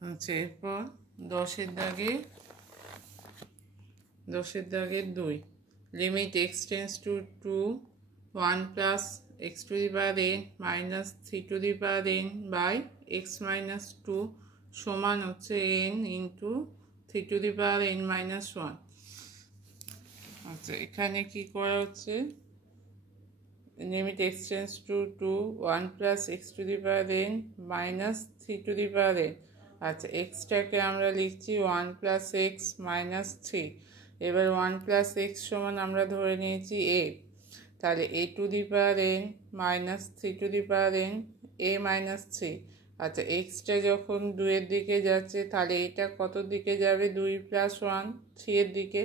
আচ্ছা, এরপর দশের দাগে 2 limit x tends to 1 plus x to the power n minus 3 to the power n by x minus 2 সমান হচ্ছে n into 3 to the power n minus 1। আচ্ছা, এখানে কি করা হচ্ছে, limit x tends to 1 plus x to the power n minus 3 to the power n। আচ্ছা, এক্সটাকে আমরা লিখছি 1 প্লাস এক্স মাইনাস 3। এবার 1 প্লাস এক্স সমান আমরা ধরে নিয়েছি a, তাহলে a to the power n minus 3 to the power n a minus 3। আচ্ছা, এক্সটা যখন 2 এর দিকে যাচ্ছে তাহলে এটা কত দিকে যাবে, 2 প্লাস 1 3 এর দিকে,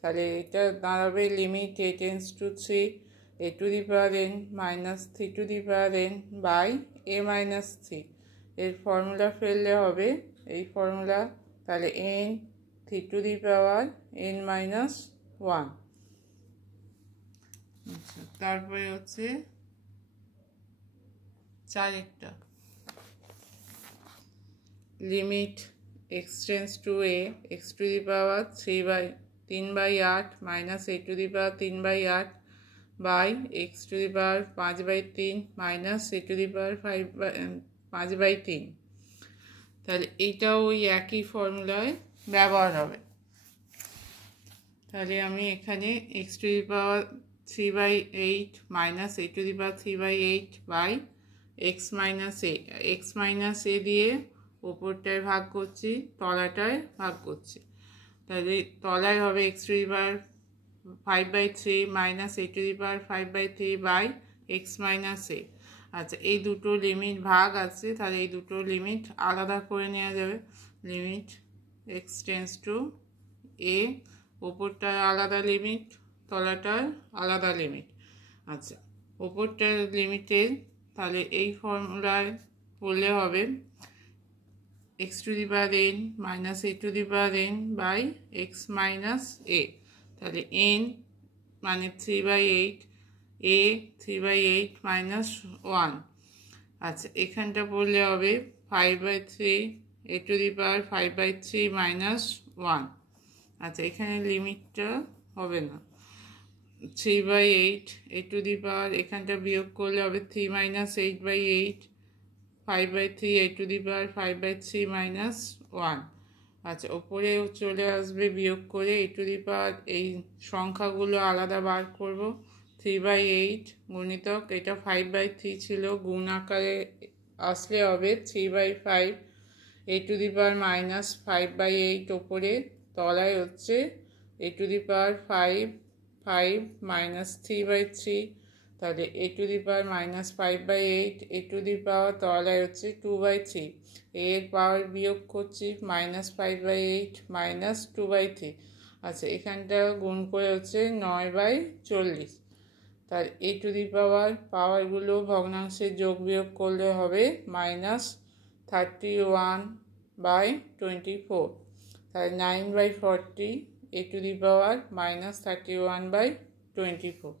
তাহলে এটা দাঁড়াবে limit a tends to 3 a to the power n minus 3 to the power n by a minus 3। এর ফর্মুলা ফেললে হবে এই ফর্মুলা, তাহলে n 3 to the power n minus 1। আচ্ছা, তারপরে হচ্ছে 4 limit x tends to a x to the power 3/8 minus a to the power 3/8 by x to the power 5/3 minus a to the power 5/3। তাহলে এইটাও ওই একই ফর্মুলায় ব্যবহার হবে। তাহলে আমি এখানে x to the power 3/8 minus a to the power 3/8 by x minus A দিয়ে ওপরটায় ভাগ করছি, তলাটায় ভাগ করছি, তাহলে তলায় হবে x to the power 5/3 minus a to the power 5/3 by x minus A. আচ্ছা, এই দুটো লিমিট ভাগ আছে, তাহলে এই দুটো লিমিট আলাদা করে নেওয়া যাবে। Limit x tends to a, ওপরটার আলাদা লিমিট, তলাটার আলাদা লিমিট। আচ্ছা, ওপরটার লিমিটের তাহলে এই ফর্মুলায় পড়লে হবে x to the power n minus a to the power n by x minus a। তাহলে n মানে 3/8, a 3/8 মাইনাস 1। আচ্ছা, এখানটা পড়লে হবে 5/3 a to the power 5/3 minus 1। আচ্ছা, এখানে লিমিটটা হবে না, 3/8 a টু দি পাওয়ার, এখানটা বিয়োগ করলে হবে 3 minus 8/8 5/3 a to the power 5/3 minus 1। আচ্ছা, ওপরে চলে আসবে বিয়োগ করে a টু দি পাওয়ার, এই সংখ্যাগুলো আলাদা বার করব, 3/8 গুণিতক এটা 5/3 ছিল, গুণ আকারে আসলে হবে 3/5 a to the power minus 5/8, ওপরে তলায় হচ্ছে a to the power 5 minus 3/3, তাহলে a to the power minus 5/8 a to the power তলায় হচ্ছে 2/3, এর পাওয়ার বিয়োগ করছি মাইনাস 5/8 মাইনাস 2/3। আচ্ছা, এখানটা গুণ করে হচ্ছে 9/40। তার a টু দি পাওয়ারগুলো ভগ্নাংশে যোগ বিয়োগ করলে হবে মাইনাস 31/24। তাহলে 9/40 a to the power minus 31/24।